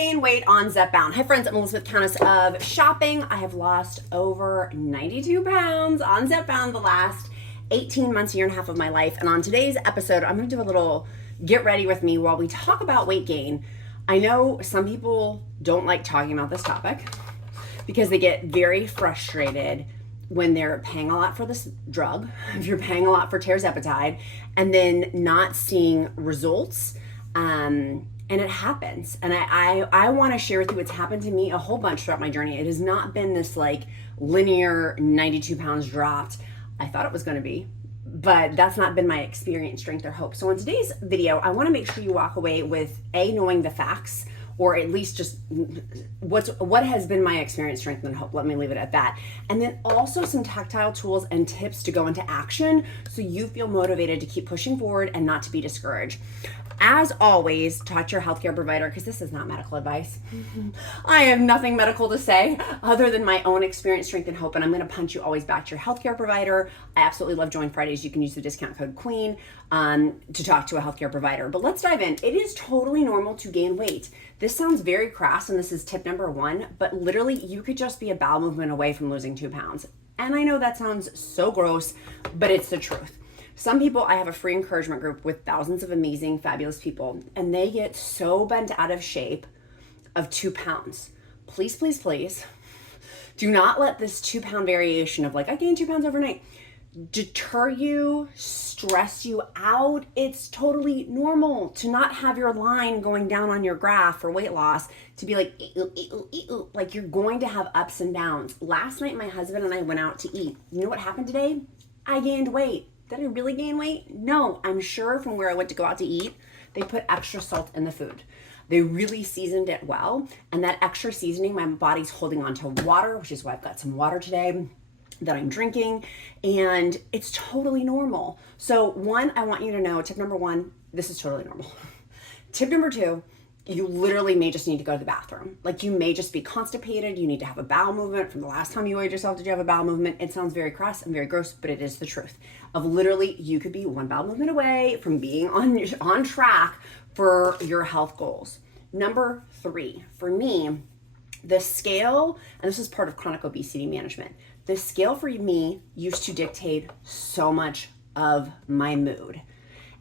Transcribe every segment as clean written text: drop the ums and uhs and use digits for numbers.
gain weight on Zepbound. Hi friends, I'm Elizabeth, Countess of Shopping. I have lost over 92 pounds on Zepbound the last 18 months, year and a half of my life. And on today's episode, I'm gonna do a little get ready with me while we talk about weight gain. I know some people don't like talking about this topic because they get very frustrated when they're paying a lot for this drug, if you're paying a lot for Tirzepatide, and then not seeing results. And it happens. And I want to share with you what's happened to me a whole bunch throughout my journey. It has not been this like linear 92 pounds dropped. I thought it was going to be, but that's not been my experience, strength, or hope. So in today's video, I want to make sure you walk away with knowing the facts, or at least just what has been my experience, strength, and hope. Let me leave it at that. And then also some tactile tools and tips to go into action so you feel motivated to keep pushing forward and not to be discouraged. As always, talk to your healthcare provider, because this is not medical advice. I have nothing medical to say other than my own experience, strength, and hope, and I'm going to punch you always back to your healthcare provider. I absolutely love Join Fridays. You can use the discount code QUEEN to talk to a healthcare provider. But let's dive in. It is totally normal to gain weight. This sounds very crass, and this is tip number one, but literally you could just be a bowel movement away from losing 2 pounds. And I know that sounds so gross, but it's the truth. Some people, I have a free encouragement group with thousands of amazing, fabulous people, and they get so bent out of shape of 2 pounds. Please, please, please, do not let this 2 pound variation of like, I gained 2 pounds overnight, deter you, stress you out. It's totally normal to not have your line going down on your graph for weight loss, to be like, like you're going to have ups and downs. Last night, my husband and I went out to eat. You know what happened today? I gained weight. Did I really gain weight? No, I'm sure from where I went to go out to eat, they put extra salt in the food. They really seasoned it well. And that extra seasoning, my body's holding on to water, which is why I've got some water today that I'm drinking. And it's totally normal. So one, I want you to know, tip number one, this is totally normal. Tip number two, you literally may just need to go to the bathroom. Like you may just be constipated. You need to have a bowel movement. From the last time you weighed yourself, did you have a bowel movement? It sounds very crass and very gross, but it is the truth. Of literally, you could be one bowel movement away from being on track for your health goals. Number three, for me, the scale, and this is part of chronic obesity management, the scale for me used to dictate so much of my mood.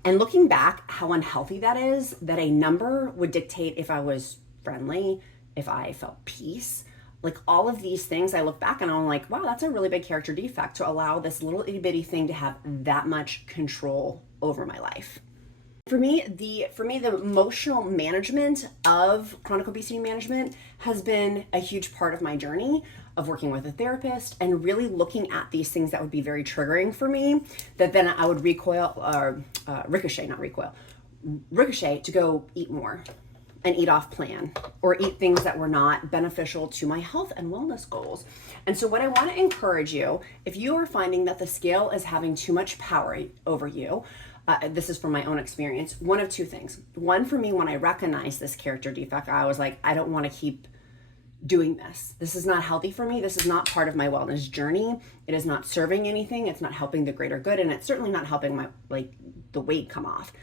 And looking back, how unhealthy that is, that a number would dictate if I was friendly, if I felt peace, like all of these things. I look back and I'm like, wow, that's a really big character defect to allow this little itty bitty thing to have that much control over my life. For me, the emotional management of chronic obesity management has been a huge part of my journey of working with a therapist and really looking at these things that would be very triggering for me, that then I would ricochet to go eat more and eat off plan, or eat things that were not beneficial to my health and wellness goals. And so what I want to encourage you, if you are finding that the scale is having too much power over you, this is from my own experience, one of two things. One, for me, when I recognized this character defect, I was like, I don't want to keep doing this. This is not healthy for me. This is not part of my wellness journey. It is not serving anything. It's not helping the greater good. And it's certainly not helping the weight come off.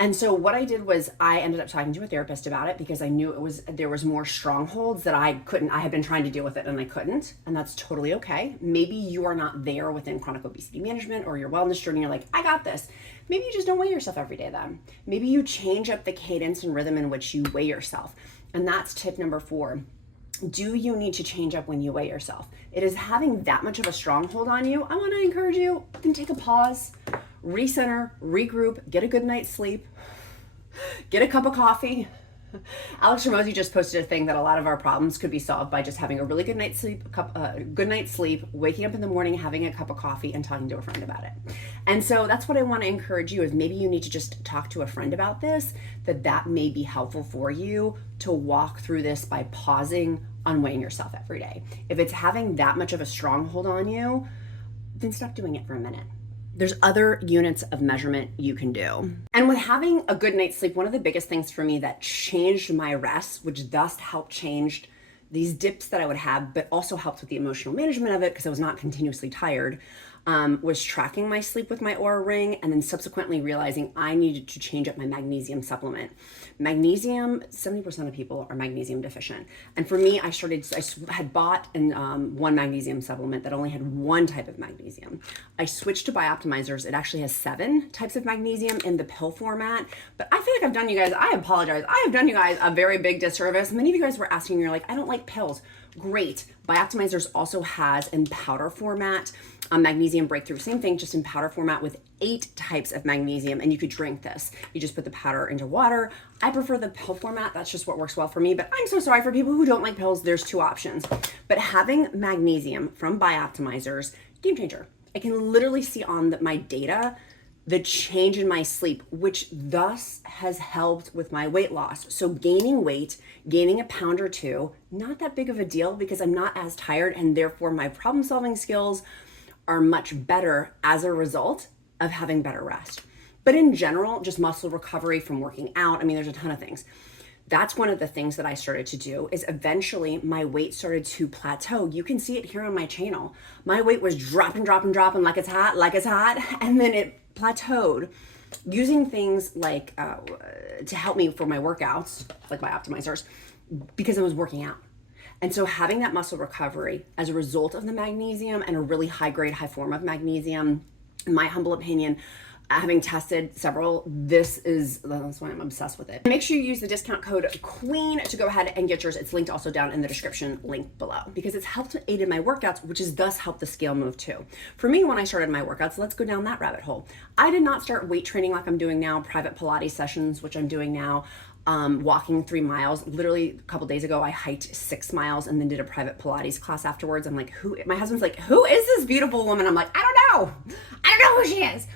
And so what I did was I ended up talking to a therapist about it, because I knew there was more strongholds that I had been trying to deal with it and I couldn't. And that's totally okay. Maybe you are not there within chronic obesity management or your wellness journey. You're like, I got this. Maybe you just don't weigh yourself every day then. Maybe you change up the cadence and rhythm in which you weigh yourself. And that's tip number 4. Do you need to change up when you weigh yourself? It is having that much of a stronghold on you. I want to encourage you, then take a pause, recenter, regroup, get a good night's sleep, get a cup of coffee. Alex Ramosi just posted a thing that a lot of our problems could be solved by just having a really good night's sleep, waking up in the morning, having a cup of coffee, and talking to a friend about it. And so that's what I want to encourage you, is maybe you need to just talk to a friend about this, that may be helpful for you to walk through this by pausing on weighing yourself every day. If it's having that much of a stronghold on you, then stop doing it for a minute. There's other units of measurement you can do. And with having a good night's sleep, one of the biggest things for me that changed my rest, which thus helped change these dips that I would have, but also helped with the emotional management of it because I was not continuously tired, was tracking my sleep with my Oura Ring, and then subsequently realizing I needed to change up my magnesium supplement. Magnesium, 70% of people are magnesium deficient. And for me, I had bought one magnesium supplement that only had one type of magnesium. I switched to BIOPTIMIZERS. It actually has 7 types of magnesium in the pill format. But I feel like I've done you guys, I apologize, I have done you guys a very big disservice. Many of you guys were asking, you're like, I don't like pills. Great. BIOPTIMIZERS also has in powder format magnesium breakthrough. Same thing, just in powder format with 8 types of magnesium, and you could drink this. You just put the powder into water. I prefer the pill format. That's just what works well for me, but I'm so sorry for people who don't like pills. There's 2 options. But having magnesium from BIOPTIMIZERS, game changer. I can literally see on my data the change in my sleep, which thus has helped with my weight loss. So gaining weight, gaining a pound or 2, not that big of a deal because I'm not as tired, and therefore my problem solving skills are much better as a result of having better rest. But in general, just muscle recovery from working out, I mean, there's a ton of things. That's one of the things that I started to do is eventually my weight started to plateau. You can see it here on my channel. My weight was dropping like it's hot, and then it plateaued. Using things like to help me for my workouts, like BIOPTIMIZERS, because I was working out. And so having that muscle recovery as a result of the magnesium and a really high grade, high form of magnesium, in my humble opinion, having tested several, that's why I'm obsessed with it. Make sure you use the discount code QUEEN to go ahead and get yours. It's linked also down in the description link below because it's helped aid in my workouts, which has thus helped the scale move too. For me, when I started my workouts, let's go down that rabbit hole. I did not start weight training like I'm doing now, private Pilates sessions, which I'm doing now. Walking 3 miles. Literally a couple days ago, I hiked 6 miles and then did a private Pilates class afterwards. I'm like, my husband's like, who is this beautiful woman? I'm like, I don't know who she is.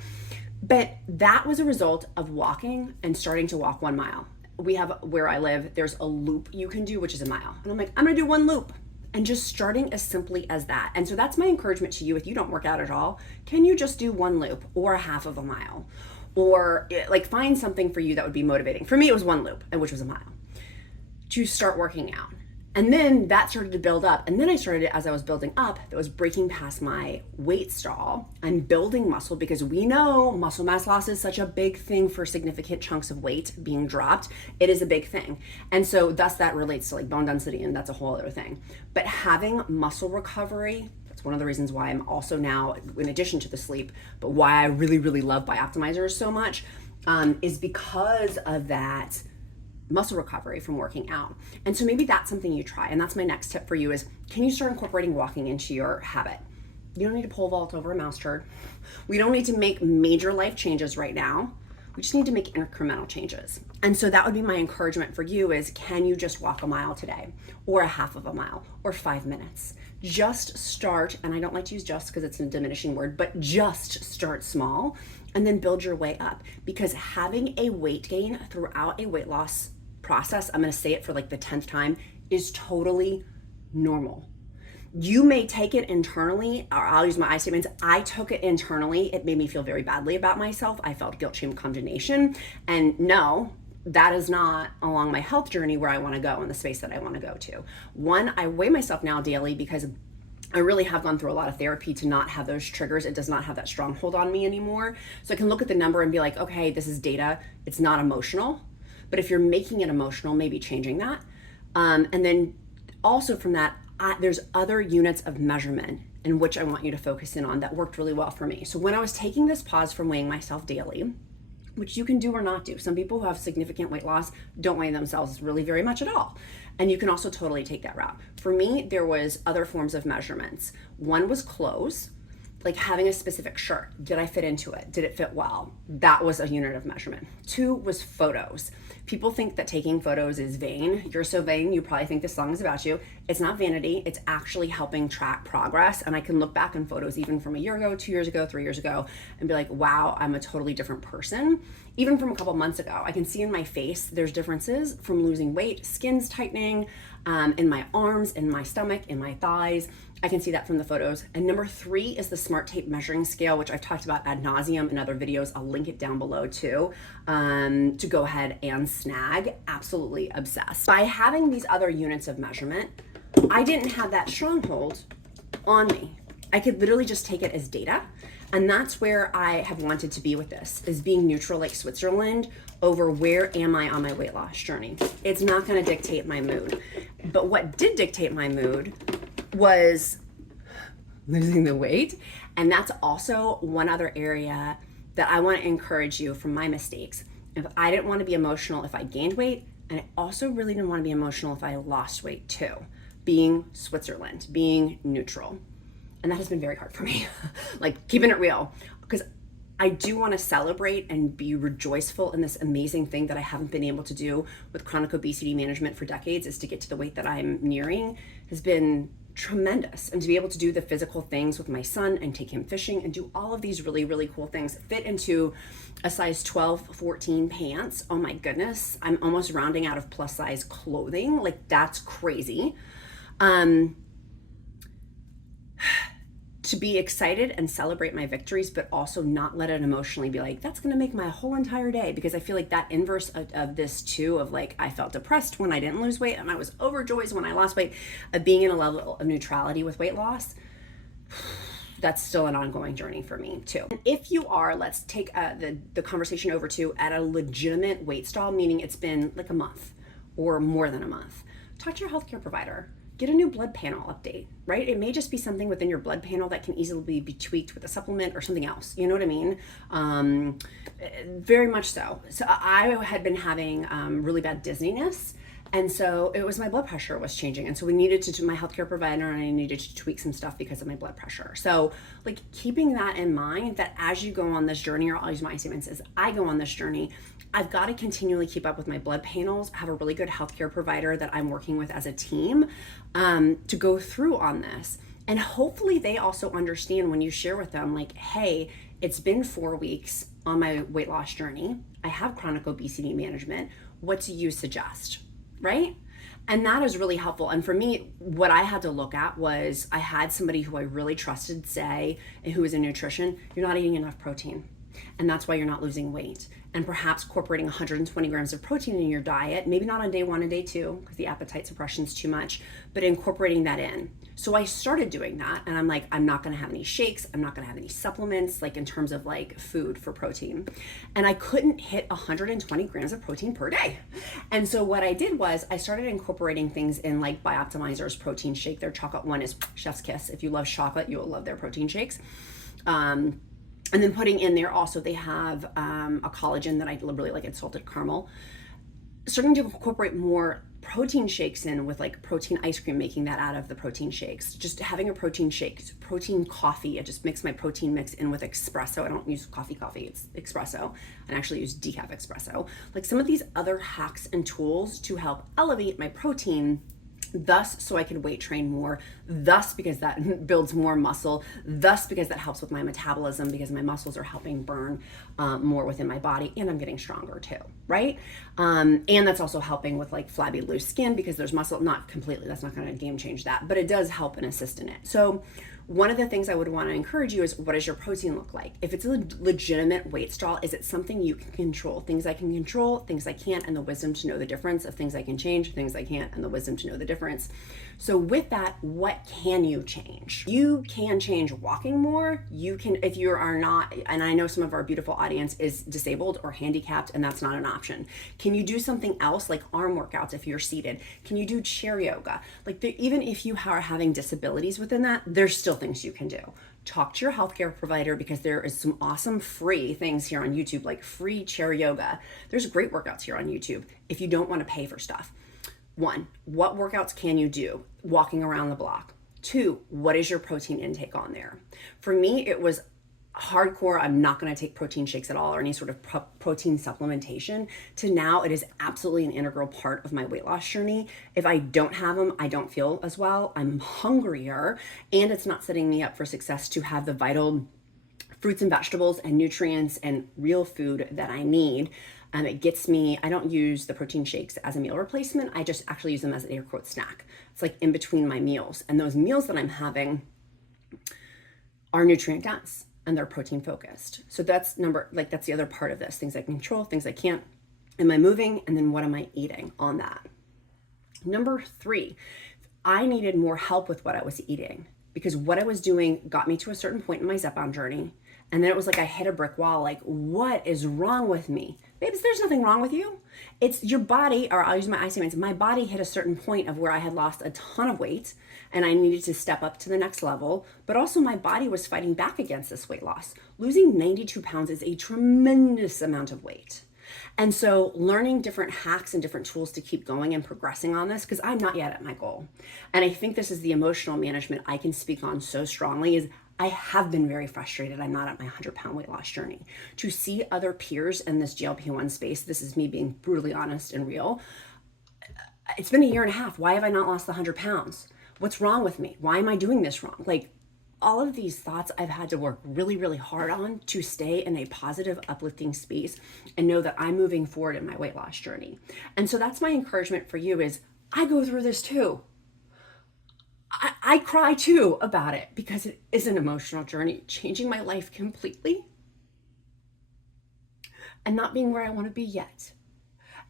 But that was a result of walking and starting to walk 1 mile. We have, where I live, there's a loop you can do, which is a mile. And I'm like, I'm gonna do 1 loop. And just starting as simply as that. And so that's my encouragement to you. If you don't work out at all, can you just do 1 loop or a half of a mile? Or like find something for you that would be motivating. For me, it was 1 loop, which was a mile, to start working out. And then that started to build up. And then I started, as I was building up, that was breaking past my weight stall and building muscle, because we know muscle mass loss is such a big thing for significant chunks of weight being dropped. It is a big thing. And so thus that relates to like bone density, and that's a whole other thing. But having muscle recovery, that's one of the reasons why I'm also now, in addition to the sleep, but why I really, really love BIOPTIMIZERS so much, is because of that muscle recovery from working out. And so maybe that's something you try. And that's my next tip for you is, can you start incorporating walking into your habit? You don't need to pole vault over a mouse turd. We don't need to make major life changes right now. We just need to make incremental changes. And so that would be my encouragement for you is, can you just walk a mile today, or a half of a mile, or 5 minutes? Just start, and I don't like to use just because it's a diminishing word, but just start small and then build your way up. Because having a weight gain throughout a weight loss process, I'm gonna say it for like the 10th time, is totally normal. You may take it internally, or I'll use my I statements. I took it internally. It made me feel very badly about myself. I felt guilt, shame, condemnation. And no, that is not along my health journey where I want to go, in the space that I want to go to. One, I weigh myself now daily because I really have gone through a lot of therapy to not have those triggers. It does not have that stronghold on me anymore. So I can look at the number and be like, okay, this is data. It's not emotional. But if you're making it emotional, maybe changing that. And then also from that, there's other units of measurement in which I want you to focus in on that worked really well for me. So when I was taking this pause from weighing myself daily, which you can do or not do. Some people who have significant weight loss don't weigh themselves really very much at all. And you can also totally take that route. For me, there was other forms of measurements. One was clothes, like having a specific shirt. Did I fit into it? Did it fit well? That was a unit of measurement. 2 was photos. People think that taking photos is vain. You're so vain, you probably think this song is about you. It's not vanity, it's actually helping track progress. And I can look back on photos even from a year ago, 2 years ago, 3 years ago, and be like, wow, I'm a totally different person. Even from a couple months ago, I can see in my face, there's differences from losing weight, skin's tightening, in my arms, in my stomach, in my thighs. I can see that from the photos. And number 3 is the Smart Tape measuring scale, which I've talked about ad nauseum in other videos. I'll link it down below too, to go ahead and snag. Absolutely obsessed. By having these other units of measurement, I didn't have that stronghold on me. I could literally just take it as data. And that's where I have wanted to be with this, is being neutral like Switzerland over where am I on my weight loss journey. It's not going to dictate my mood. But what did dictate my mood was losing the weight. And that's also one other area that I want to encourage you from my mistakes. If I didn't want to be emotional if I gained weight, and I also really didn't want to be emotional if I lost weight too. Being Switzerland, being neutral. And that has been very hard for me, like keeping it real, because I do want to celebrate and be rejoiceful in this amazing thing that I haven't been able to do with chronic obesity management for decades, is to get to the weight that I'm nearing has been tremendous. And to be able to do the physical things with my son and take him fishing and do all of these really, really cool things, fit into a size 12, 14 pants. Oh my goodness. I'm almost rounding out of plus size clothing. Like, that's crazy. To be excited and celebrate my victories, but also not let it emotionally be like, that's going to make my whole entire day. Because I feel like that inverse of this too, of like, I felt depressed when I didn't lose weight and I was overjoyed when I lost weight, of being in a level of neutrality with weight loss. That's still an ongoing journey for me too. And if you are, let's take the conversation over to at a legitimate weight stall, meaning it's been like a month or more than a month. Talk to your healthcare provider. Get a new blood panel update, right? It may just be something within your blood panel that can easily be tweaked with a supplement or something else. You know what I mean? Very much so. So I had been having really bad dizziness. And so it was my blood pressure was changing. And so we needed to, my healthcare provider, and I needed to tweak some stuff because of my blood pressure. So like keeping that in mind, that as you go on this journey, or I'll use my statements as I go on this journey, I've got to continually keep up with my blood panels, have a really good healthcare provider that I'm working with as a team to go through on this. And hopefully they also understand when you share with them like, hey, it's been 4 weeks on my weight loss journey. I have chronic obesity management. What do you suggest? Right? And that is really helpful. And for me, what I had to look at was I had somebody who I really trusted say, and who was in nutrition, you're not eating enough protein. And that's why you're not losing weight. And perhaps incorporating 120 grams of protein in your diet, maybe not on day 1 and day 2, because the appetite suppression is too much, but incorporating that in. So I started doing that, and I'm like, I'm not gonna have any shakes, I'm not gonna have any supplements, like in terms of like food for protein. And I couldn't hit 120 grams of protein per day. And so what I did was I started incorporating things in like BIOPTIMIZERS protein shake. Their chocolate one is chef's kiss. If you love chocolate, you will love their protein shakes. And then putting in there also, they have a collagen that I really like, it's salted caramel. Starting to incorporate more protein shakes in with like protein ice cream, making that out of the protein shakes. Just having a protein shake, protein coffee. I just mix my protein mix in with espresso. I don't use coffee, it's espresso. I actually use decaf espresso. Like some of these other hacks and tools to help elevate my protein, thus so I can weight train more, thus because that builds more muscle, thus because that helps with my metabolism, because my muscles are helping burn more within my body, and I'm getting stronger too, right? And that's also helping with like flabby loose skin, because there's muscle, not completely, that's not going to game change that, but it does help and assist in it. So one of the things I would want to encourage you is, what does your protein look like? If it's a legitimate weight stall, is it something you can control? Things I can control, things I can't, and the wisdom to know the difference of things I can change, things I can't, and the wisdom to know the difference. So with that, what can you change? You can change walking more. You can, if you are not, and I know some of our beautiful audience is disabled or handicapped, and that's not an option. Can you do something else like arm workouts if you're seated? Can you do chair yoga? Like even if you are having disabilities within that, there's still things you can do. Talk to your healthcare provider, because there is some awesome free things here on YouTube, like free chair yoga. There's great workouts here on YouTube if you don't want to pay for stuff. 1, what workouts can you do walking around the block? 2, what is your protein intake on there? For me, it was hardcore. I'm not going to take protein shakes at all or any sort of protein supplementation, to now it is absolutely an integral part of my weight loss journey. If I don't have them, I don't feel as well. I'm hungrier, and it's not setting me up for success to have the vital fruits and vegetables and nutrients and real food that I need. It gets me, I don't use the protein shakes as a meal replacement. I just actually use them as an air quote snack. It's like in between my meals. And those meals that I'm having are nutrient dense and they're protein focused. So that's that's the other part of this. Things I can control, things I can't. Am I moving? And then what am I eating on that? Number 3, I needed more help with what I was eating. because what I was doing got me to a certain point in my Zepbound journey. And then it was like I hit a brick wall, like, what is wrong with me? Babes, there's nothing wrong with you. It's your body, or I'll use my I statements. My body hit a certain point of where I had lost a ton of weight and I needed to step up to the next level. But also my body was fighting back against this weight loss. Losing 92 pounds is a tremendous amount of weight. And so learning different hacks and different tools to keep going and progressing on this, because I'm not yet at my goal. And I think this is the emotional management I can speak on so strongly, is I have been very frustrated. I'm not at my 100-pound weight loss journey. To see other peers in this GLP-1 space, this is me being brutally honest and real. It's been a year and a half. Why have I not lost the 100 pounds? What's wrong with me? Why am I doing this wrong? Like, all of these thoughts I've had to work really, really hard on to stay in a positive, uplifting space and know that I'm moving forward in my weight loss journey. And so that's my encouragement for you is I go through this too. I cry too about it because it is an emotional journey, changing my life completely and not being where I want to be yet.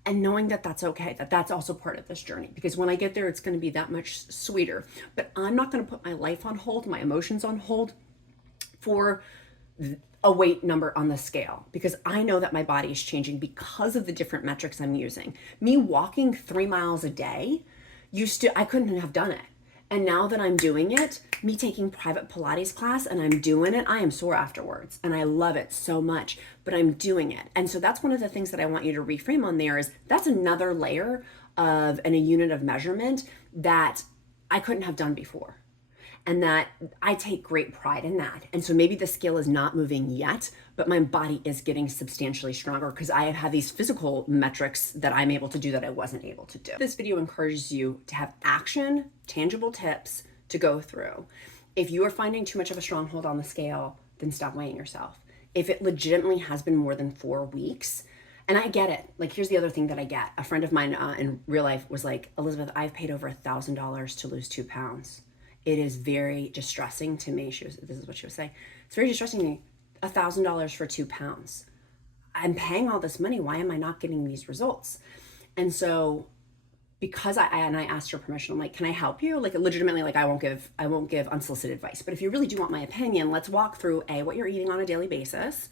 And knowing that that's okay, that that's also part of this journey, because when I get there, it's going to be that much sweeter. But I'm not going to put my life on hold, my emotions on hold for a weight number on the scale, because I know that my body is changing because of the different metrics I'm using. Me walking 3 miles a day, I couldn't have done it. And now that I'm doing it, me taking private Pilates class and I'm doing it, I am sore afterwards and I love it so much, but I'm doing it. And so that's one of the things that I want you to reframe on there is that's another layer of a unit of measurement that I couldn't have done before. And that I take great pride in that. And so maybe the scale is not moving yet, but my body is getting substantially stronger because I have had these physical metrics that I'm able to do that I wasn't able to do. This video encourages you to have action, tangible tips to go through. If you are finding too much of a stronghold on the scale, then stop weighing yourself. If it legitimately has been more than 4 weeks, and I get it. Like, here's the other thing that I get. A friend of mine in real life was like, Elizabeth, I've paid over $1,000 to lose 2 pounds. It is very distressing to me. This is what she was saying. It's very distressing to me. $1,000 for 2 pounds. I'm paying all this money. Why am I not getting these results? And so, because I asked her permission, I'm like, can I help you? Like, legitimately, like I won't give unsolicited advice. But if you really do want my opinion, let's walk through what you're eating on a daily basis.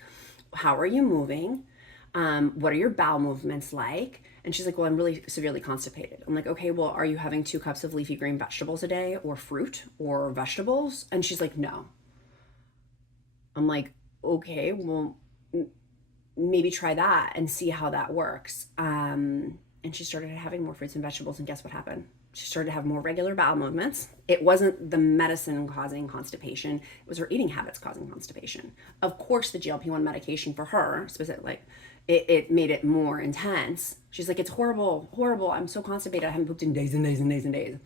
How are you moving? What are your bowel movements like? And she's like, well, I'm really severely constipated. I'm like, okay, well, are you having 2 cups of leafy green vegetables a day or fruit or vegetables? And she's like, no. I'm like, okay, well, maybe try that and see how that works. And she started having more fruits and vegetables, and guess what happened? She started to have more regular bowel movements. It wasn't the medicine causing constipation. It was her eating habits causing constipation. Of course, the GLP-1 medication for her, specifically, it made it more intense. She's like, it's horrible, horrible. I'm so constipated. I haven't pooped in days and days and days and days.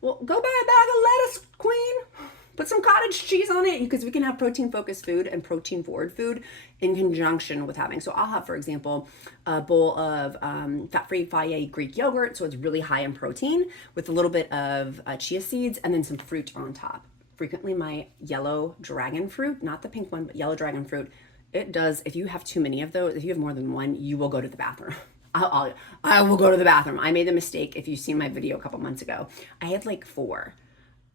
Well, go buy a bag of lettuce, queen. Put some cottage cheese on it, because we can have protein-focused food and protein-forward food in conjunction with having. So I'll have, for example, a bowl of fat-free Faye Greek yogurt, so it's really high in protein, with a little bit of chia seeds and then some fruit on top. Frequently my yellow dragon fruit, not the pink one, but yellow dragon fruit, it does, if you have too many of those, if you have more than one, you will go to the bathroom. I will go to the bathroom. I made the mistake, if you've seen my video a couple months ago, I had like 4.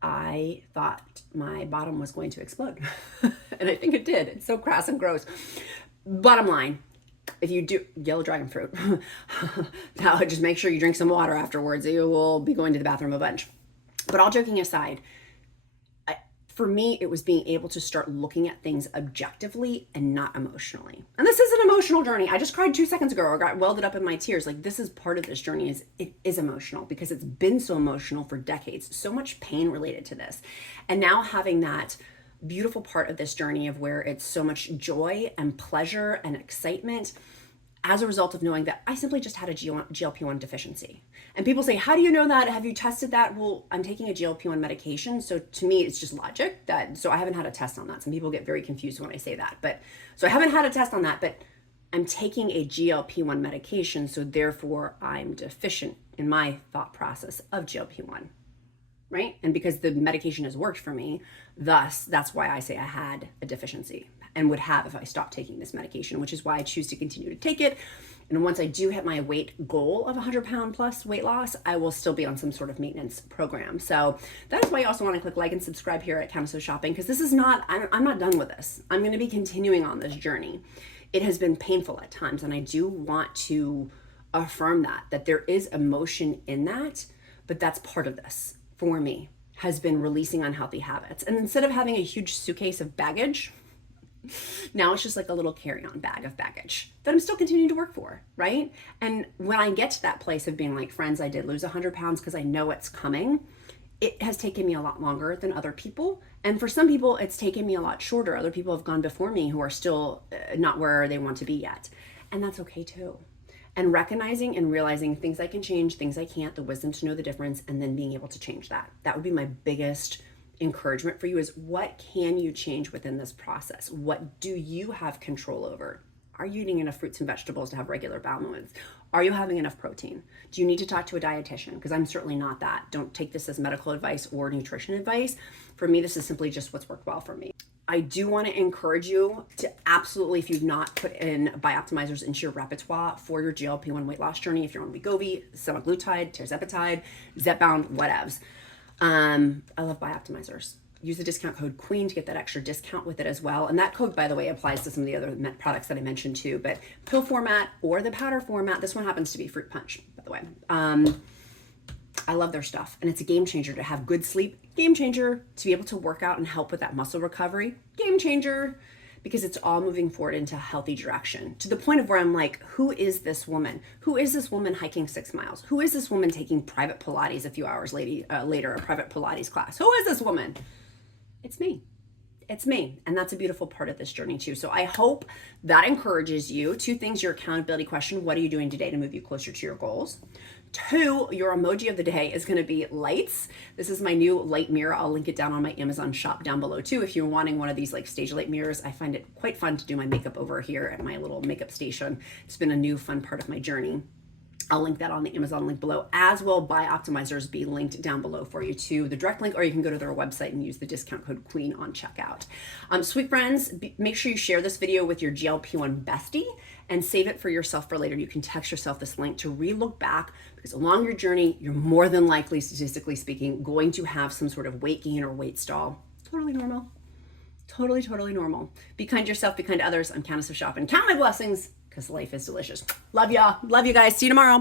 I thought my bottom was going to explode. And I think it did. It's so crass and gross. Bottom line, if you do yellow dragon fruit, now just make sure you drink some water afterwards. You will be going to the bathroom a bunch. But all joking aside, for me, it was being able to start looking at things objectively and not emotionally. And this is an emotional journey. I just cried 2 seconds ago, or got welded up in my tears. Like, this is part of this journey. It is emotional because it's been so emotional for decades. So much pain related to this. And now having that beautiful part of this journey of where it's so much joy and pleasure and excitement as a result of knowing that I simply just had a GLP-1 deficiency. And people say, how do you know that? Have you tested that? Well, I'm taking a GLP-1 medication. So to me, it's just logic so I haven't had a test on that. Some people get very confused when I say that, so I haven't had a test on that, but I'm taking a GLP-1 medication. So therefore I'm deficient in my thought process of GLP-1, right? And because the medication has worked for me, thus that's why I say I had a deficiency and would have if I stopped taking this medication, which is why I choose to continue to take it And once I do hit my weight goal of 100-pound plus weight loss, I will still be on some sort of maintenance program. So that is why you also want to click like and subscribe here at Countess of Shopping, because this is not, I'm not done with this. I'm going to be continuing on this journey. It has been painful at times, and I do want to affirm that there is emotion in that, but that's part of this for me, has been releasing unhealthy habits. And instead of having a huge suitcase of baggage, now it's just like a little carry-on bag of baggage that I'm still continuing to work for, right? And when I get to that place of being like, friends, I did lose 100 pounds because I know it's coming, it has taken me a lot longer than other people. And for some people, it's taken me a lot shorter. Other people have gone before me who are still not where they want to be yet. And that's okay too. And recognizing and realizing things I can change, things I can't, the wisdom to know the difference, and then being able to change that. That would be my biggest encouragement for you, is what can you change within this process? What do you have control over? Are you eating enough fruits and vegetables to have regular bowel movements? Are you having enough protein? Do you need to talk to a dietitian? Because I'm certainly not that. Don't take this as medical advice or nutrition advice. For me, this is simply just what's worked well for me. I do want to encourage you to absolutely, if you've not put in BIOPTIMIZERS into your repertoire for your GLP-1 weight loss journey, if you're on WEGOVY, semaglutide, Tirzepatide, Zepbound, whatevs. I love BIOPTIMIZERS. Use the discount code QUEEN to get that extra discount with it as well. And that code, by the way, applies to some of the other products that I mentioned too, but pill format or the powder format. This one happens to be fruit punch, by the way. I love their stuff, and it's a game changer to have good sleep, game changer to be able to work out and help with that muscle recovery, game changer, because it's all moving forward into a healthy direction, to the point of where I'm like, who is this woman? Who is this woman hiking 6 miles? Who is this woman taking private Pilates a few hours later, a private Pilates class? Who is this woman? It's me. It's me. And that's a beautiful part of this journey too. So I hope that encourages you. 2 things, your accountability question: what are you doing today to move you closer to your goals? 2, your emoji of the day is going to be lights. This is my new light mirror. I'll link it down on my Amazon shop down below too. If you're wanting one of these like stage light mirrors, I find it quite fun to do my makeup over here at my little makeup station. It's been a new fun part of my journey. I'll link that on the Amazon link below, as will BIOPTIMIZERS be linked down below for you to the direct link, or you can go to their website and use the discount code QUEEN on checkout. Sweet friends, make sure you share this video with your GLP-1 bestie and save it for yourself for later. You can text yourself this link to re-look back, because along your journey, you're more than likely, statistically speaking, going to have some sort of weight gain or weight stall. Totally normal. Totally, totally normal. Be kind to yourself, be kind to others. I'm Countess of Shopping. Count my blessings, because life is delicious. Love y'all. Love you guys. See you tomorrow.